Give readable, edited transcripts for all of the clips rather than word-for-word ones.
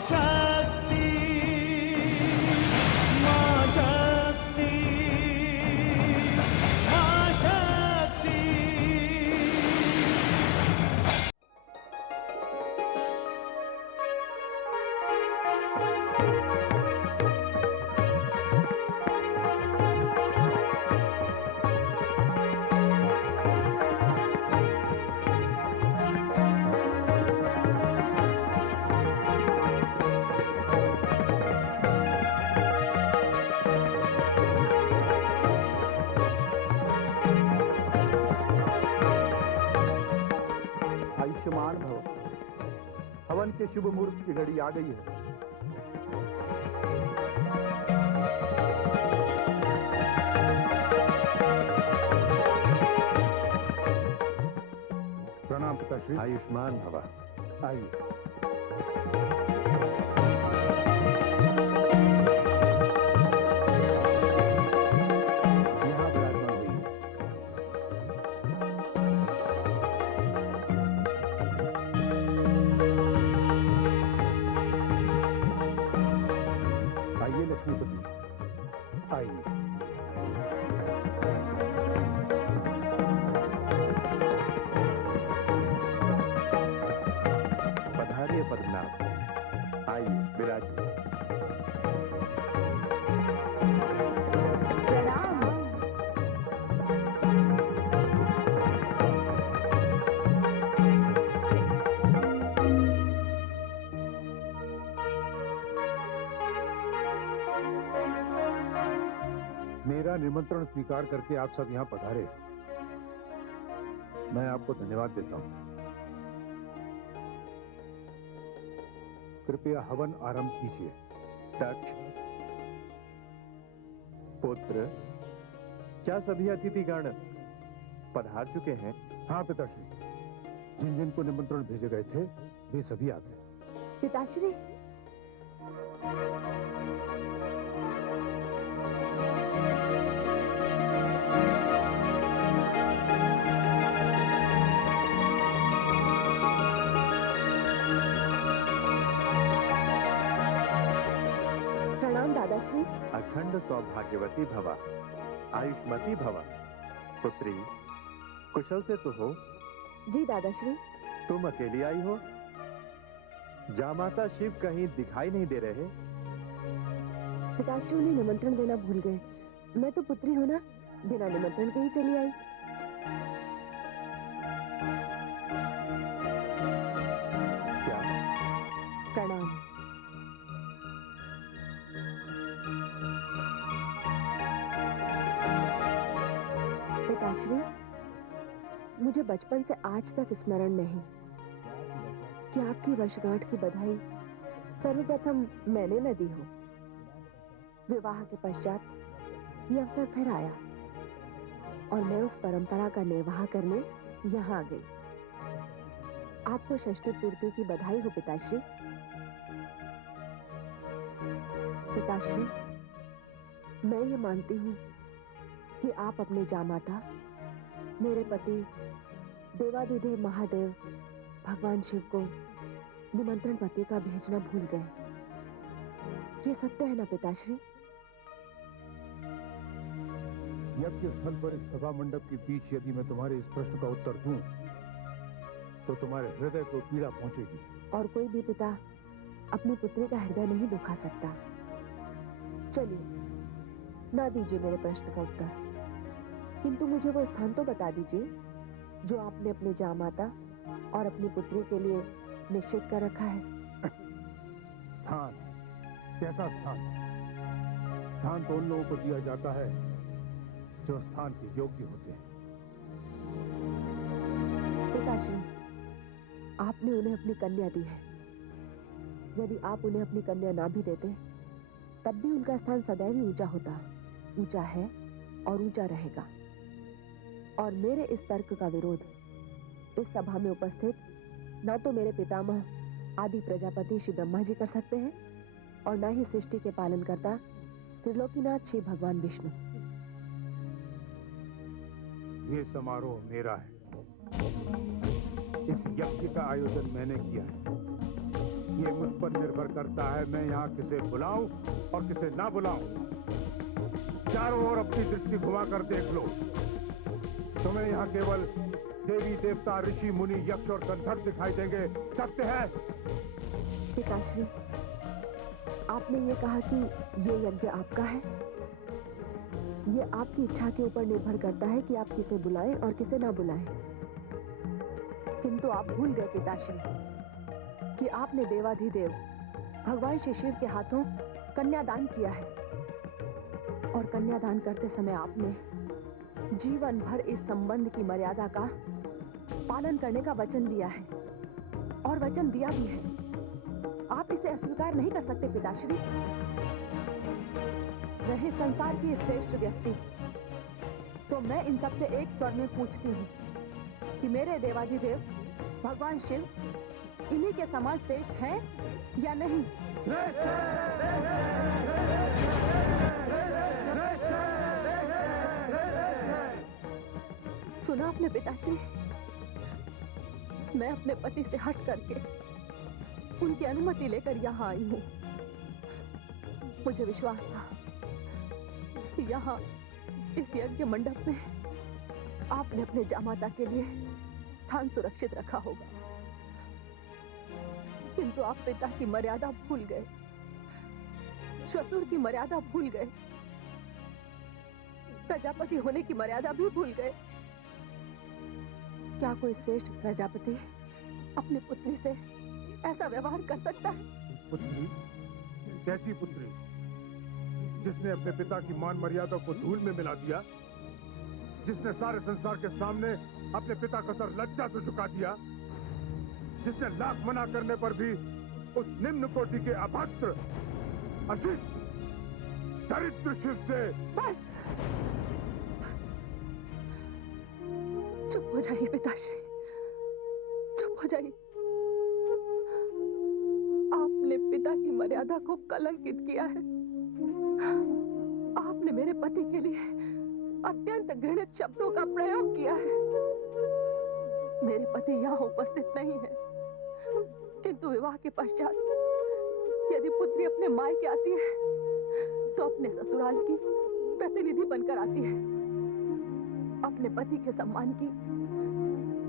शक्ति, मां शक्ति, मां शक्ति। आयुष्मान भव। हवन के शुभ मुहूर्त की घड़ी आ गई है। प्रणाम पिताश्री। आयुष्मान भव। आइए। यहाँ विराजमान हुई। आइए लक्ष्मीपति, आइए। पधारिए पद्मनाभ, आइए विराजिए। मेरा निमंत्रण स्वीकार करके आप सब यहाँ पधारे, मैं आपको धन्यवाद देता हूँ। कृपया हवन आरंभ कीजिए। दक्ष पुत्र, क्या सभी अतिथिगण पधार चुके हैं? हाँ पिताश्री, जिन जिन को निमंत्रण भेजे गए थे वे सभी आ गए। पिताश्री, प्रणाम दादाश्री। अखंड सौभाग्यवती भव, आयुष्मती भव। पुत्री, कुशल से तो हो? जी दादाश्री। तुम अकेली आई हो? जामाता शिव कहीं दिखाई नहीं दे रहे। पिताश्री उन्हें निमंत्रण देना भूल गए। मैं तो पुत्री हूँ ना, बिना निमंत्रण के ही चली आई। क्या? प्रणाम। पिताश्री, मुझे बचपन से आज तक स्मरण नहीं कि आपकी वर्षगांठ की बधाई सर्वप्रथम मैंने न दी हो। विवाह के पश्चात यह अवसर फिर आया और मैं उस परंपरा का निर्वाह करने यहाँ आ गई। आपको षष्ठी पूर्ति की बधाई हो पिताश्री। पिताश्री, मैं ये मानती हूँ कि आप अपने जामाता, मेरे पति देवाधिदेव महादेव भगवान शिव को निमंत्रण पत्रिका भेजना भूल गए। ये सत्य है ना पिताश्री? यज्ञ स्थल पर इस सभा मंडप के बीच यदि मैं तुम्हारे इस प्रश्न का उत्तर दूं, तो तुम्हारे हृदय को पीड़ा पहुंचेगी। और कोई भी पिता अपनी पुत्री का हृदय नहीं दुखा सकता। चलिए, ना दीजिए मेरे प्रश्न का उत्तर, किंतु मुझे वो स्थान तो बता दीजिए जो आपने अपने जामाता और अपनी पुत्री के लिए निश्चित कर रखा है। स्थान? कैसा स्थान? स्थान तो उन लोगों को दिया जाता है जो स्थान के योग्य होते हैं। पिताश्री, आपने उन्हें अपनी कन्या दी है। यदि आप उन्हें अपनी कन्या ना भी देते, तब भी उनका स्थान सदैव ही ऊंचा होता, ऊंचा है और ऊंचा रहेगा। और मेरे इस तर्क का विरोध इस सभा में उपस्थित ना तो मेरे पितामह आदि प्रजापति श्री ब्रह्मा जी कर सकते हैं और ना ही सृष्टि के पालन करता त्रिलोकीनाथ श्री भगवान विष्णु। ये समारोह मेरा है। इस यज्ञ का आयोजन मैंने किया है। ये मुझ पर निर्भर करता है मैं यहाँ किसे बुलाऊं और किसे ना बुलाऊं। चारों ओर अपनी दृष्टि घुमाकर देख लो। तुम्हें यहाँ केवल देवी देवता ऋषि मुनि यक्ष और गंधर्व दिखाई देंगे। सत्य है? पिताश्री, आपने ये कहा कि ये यज्ञ आपका है। ये आपकी इच्छा के ऊपर निर्भर करता है कि आप किसे बुलाएं और किसे ना बुलाएं। किंतु आप भूल गए पिताश्री कि आपने देवाधिदेव भगवान श्री शिव के हाथों कन्यादान किया है और कन्यादान करते समय आपने जीवन भर इस संबंध की मर्यादा का पालन करने का वचन लिया है और वचन दिया भी है। आप इसे अस्वीकार नहीं कर सकते पिताश्री। रहे संसार की श्रेष्ठ व्यक्ति, तो मैं इन सबसे एक स्वर में पूछती हूँ कि मेरे देवाधिदेव भगवान शिव इन्हीं के समान श्रेष्ठ हैं या नहीं? सुना आपने पिताश्री? मैं अपने पति से हट करके उनकी अनुमति लेकर यहाँ आई हूँ। मुझे विश्वास था कि यहाँ इस यज्ञ मंडप में आपने अपने जामाता के लिए स्थान सुरक्षित रखा होगा, किंतु आप पिता की मर्यादा भूल गए, ससुर की मर्यादा भूल गए, प्रजापति होने की मर्यादा भी भूल गए। क्या कोई श्रेष्ठ प्रजापति अपनी पुत्री से ऐसा व्यवहार कर सकता है? पुत्री? कैसी पुत्री? जिसने अपने पिता की मान मर्यादा को धूल में मिला दिया, जिसने सारे संसार के सामने अपने पिता का सर लज्जा से झुका दिया, जिसने लाख मना करने पर भी उस निम्न कोटि के अभद्र, अशिष्ट, दरिद्र शिव से बस, चुप हो जाइए पिताश्री, चुप हो जाइए। आपने पिता की मर्यादा को कलंकित किया है। आपने मेरे पति के लिए अत्यंत घृणित शब्दों का प्रयोग किया है। मेरे पति यहाँ उपस्थित नहीं है, किंतु विवाह के पश्चात यदि पुत्री अपने मायके आती है तो अपने ससुराल की प्रतिनिधि बनकर आती है, अपने पति के सम्मान की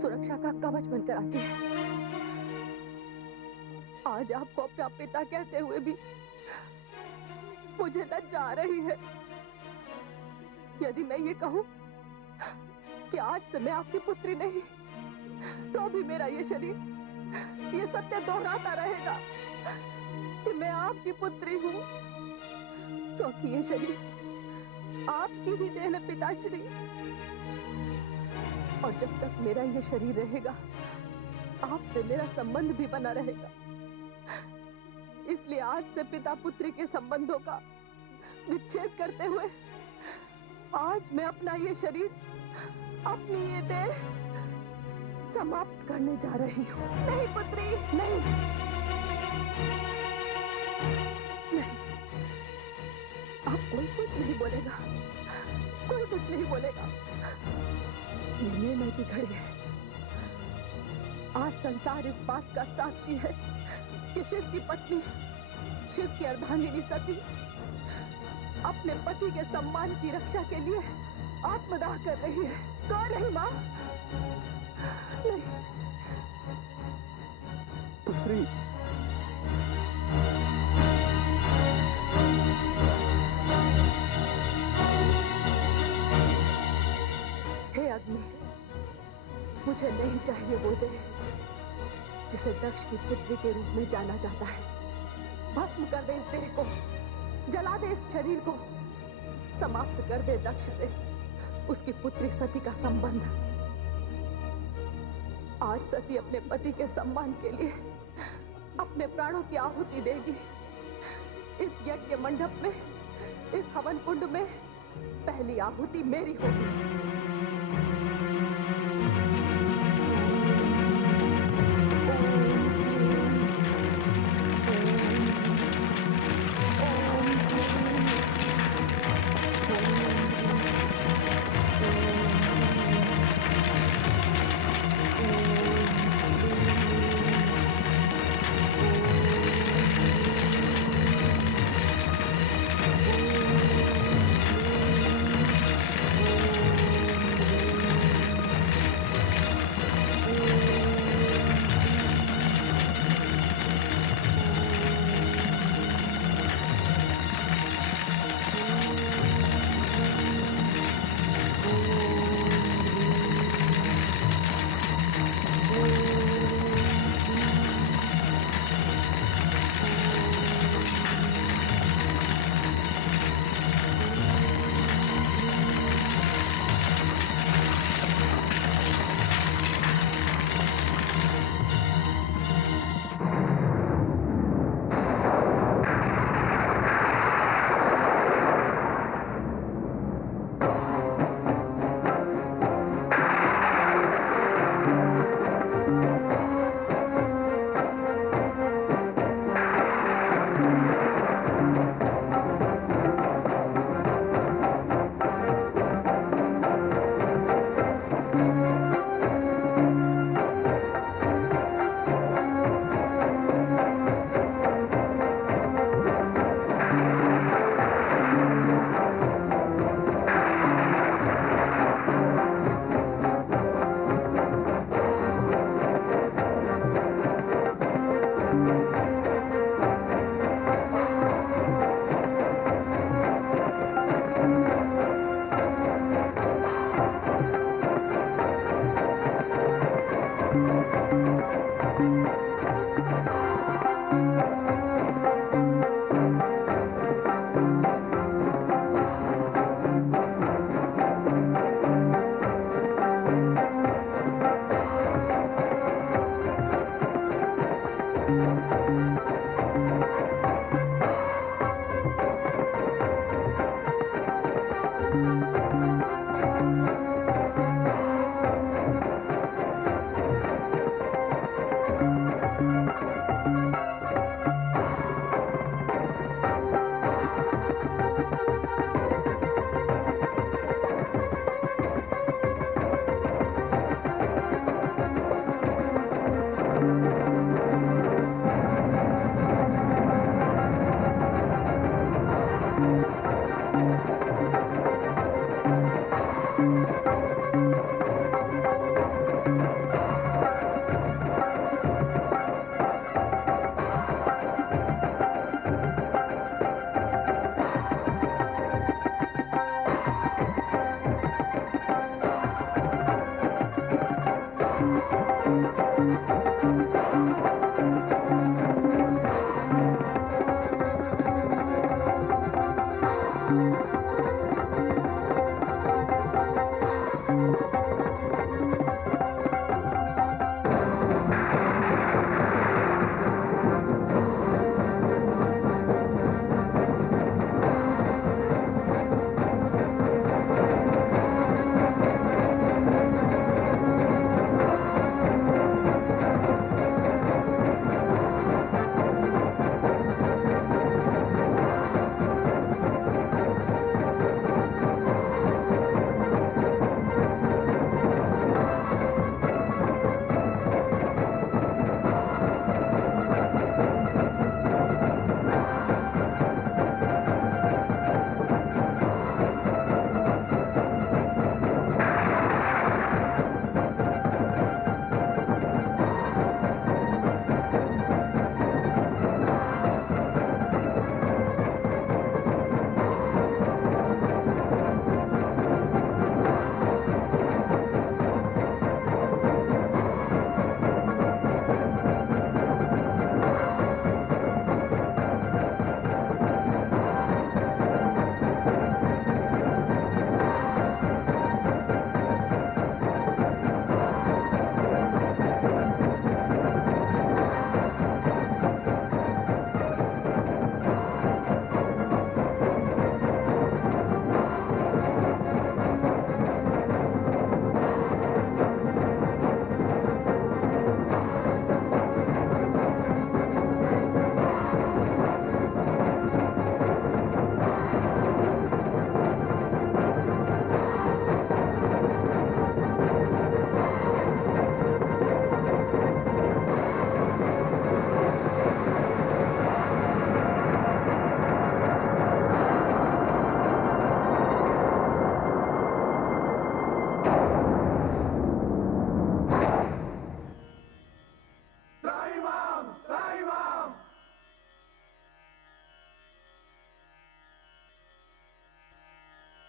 सुरक्षा का कवच बनकर आती है। आज आपको अपना पिता कहते हुए भी मुझे लज्जा आ रही है। यदि मैं ये कहूं कि आज से मैं आपकी पुत्री नहीं, तो भी मेरा ये शरीर ये सत्य दोहराता रहेगा कि मैं आपकी पुत्री हूं, क्योंकि ये शरीर आपकी ही देन है पिताश्री। और जब तक मेरा ये शरीर रहेगा, आपसे मेरा संबंध भी बना रहेगा। इसलिए आज से पिता पुत्री के संबंधों का विच्छेद करते हुए आज मैं अपना ये शरीर, अपनी ये देह समाप्त करने जा रही हूँ। नहीं पुत्री, नहीं, नहीं। अब कोई कुछ नहीं बोलेगा, कोई कुछ नहीं बोलेगा। ये निर्णय की घड़ी है। आज संसार इस बात का साक्षी है कि शिव की पत्नी, शिव की अर्धांगिनी सती अपने पति के सम्मान की रक्षा के लिए आत्मदाह कर रही है। कौन नहीं माँ? नहीं। पुत्री, हे अग्नि, मुझे नहीं चाहिए वो देह जिसे दक्ष की पुत्री के रूप में जाना जाता है। भस्म कर दे इस देह को, जला दे इस शरीर को, समाप्त कर दे दक्ष से उसकी पुत्री सती का संबंध। आज सती अपने पति के सम्मान के लिए अपने प्राणों की आहुति देगी। इस यज्ञ मंडप में, इस हवन कुंड में पहली आहुति मेरी होगी।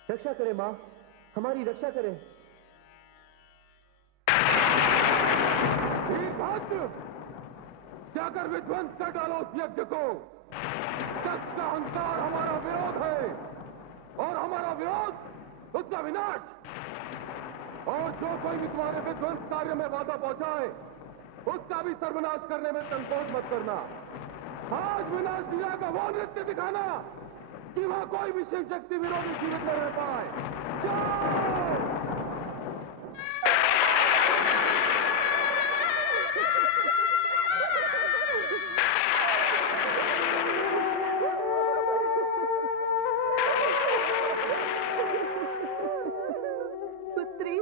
रक्षा करें माँ, हमारी रक्षा करें। वीरभद्र, जाकर विध्वंस कर डालो उस यज्ञ को। दक्ष का अहंकार हमारा विरोध है और हमारा विरोध उसका विनाश। और जो कोई भी तुम्हारे विध्वंस कार्य में बाधा पहुंचाए उसका भी सर्वनाश करने में संकोच मत करना। आज विनाश लीला का वो नृत्य दिखाना कि वहां कोई भी शिव शक्ति विरोधी जीवित न रह पाए। जाओ! पुत्री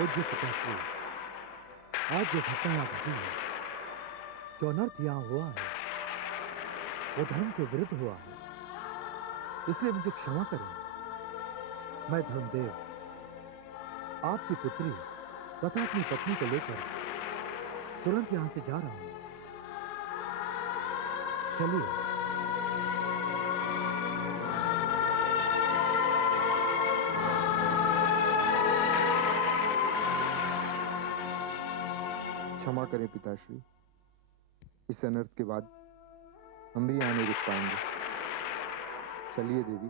पूज्य पिताश्री, आज जो घटना यहाँ घटी है, जो अनर्थ यहाँ हुआ है, वो धर्म के विरुद्ध हुआ है, इसलिए मुझे क्षमा करें। मैं धर्मदेव आपकी पुत्री तथा अपनी पत्नी को लेकर तुरंत यहाँ से जा रहा हूँ। चलिए। क्षमा करें पिताश्री, इस अनर्थ के बाद हम भी यहाँ नहीं रुक पाएंगे। चलिए देवी।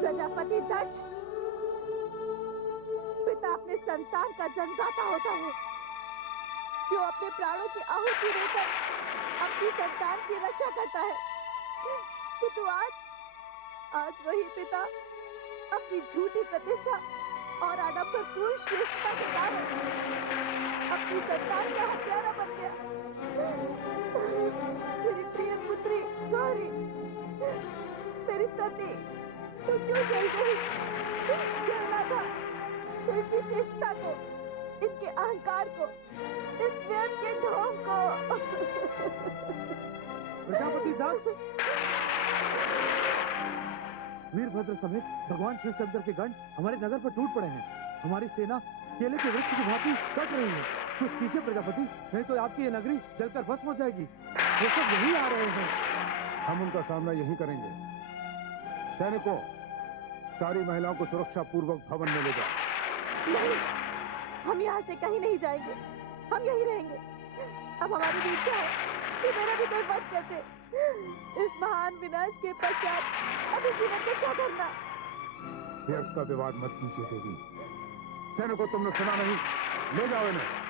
प्रजापति दक्ष, पिता अपने संतान का जन्मदाता होता है, जो अपने प्राणों की आहुति देकर अपनी संतान की रक्षा करता है। किंतु आज वही पिता अपनी झूठी प्रतिष्ठा और आडंबरपूर्ण श्रेष्ठता के कारण अपनी संतान का हत्यारा बन गया। मेरी प्रिय पुत्री गौरी, मेरी सती, तू क्यों जल गई? जलना था तो इनकी श्रेष्ठता को, इनके अहंकार को, इस व्यर्थ के ढोंग को। प्रजापति दक्ष, वीरभद्र समेत भगवान शिव शंकर के गण हमारे नगर पर टूट पड़े हैं। हमारी सेना केले के वृक्ष की भांति कट रही है। कुछ कीजिए प्रजापति, नहीं तो आपकी ये नगरी जलकर भस्म हो जाएगी। वो सब यही आ रहे हैं। हम उनका सामना यहीं करेंगे। सैनिकों, सारी महिलाओं को सुरक्षा पूर्वक भवन में ले जाओ। नहीं, हम यहाँ से कहीं नहीं जाएंगे, हम यहीं रहेंगे। अब हमारी भी इच्छा है कि मेरा भी कोई वध कर दे। इस महान विनाश के पश्चात अभी जीवन में क्या करना? व्यर्थ का विवाद मत कीजिए देवी। सैनिकों, तुमने सुना नहीं? ले जाओ इन्हें।